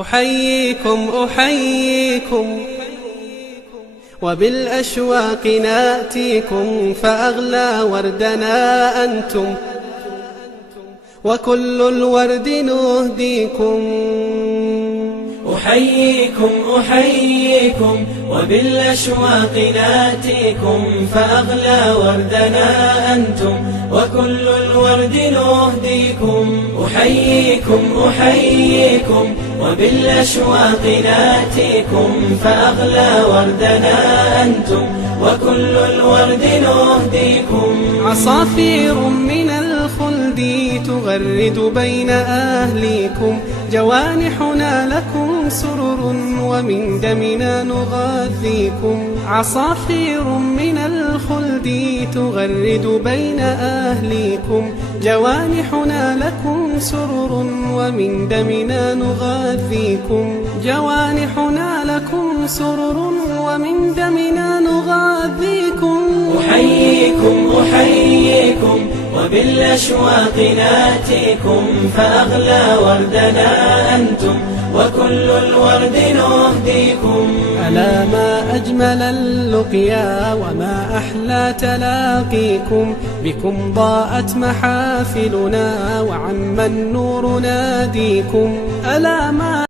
أحييكم أحييكم وبالأشواق ناتيكم، فأغلى وردنا أنتم وكل الورد نهديكم. أحييكم أحييكم وبالأشواق ناتيكم، فأغلى وردنا أنتم وكل الورد نهديكم. أحييكم أحييكم وبالأشواق ناتيكم، فأغلى وردنا أنتم وكل الورد نهديكم. عصافير من الخلد تغرد بين أهليكم، جوانحنا لكم سرر ومن دمنا نغذيكم. عصافير من الخلد تغرد بين أهليكم، جوانحنا لكم سرر ومن دمنا نغذيكم. جوانحنا لكم سرر ومن دمنا نغذيكم. أحييكم أحييكم وبالأشواق ناتيكم، فأغلى وردنا أنتم وكل الورد نهديكم. ألا ما أجمل اللقيا وما أحلى تلاقيكم، بكم ضاءت محافلنا وعم النور ناديكم. ألا ما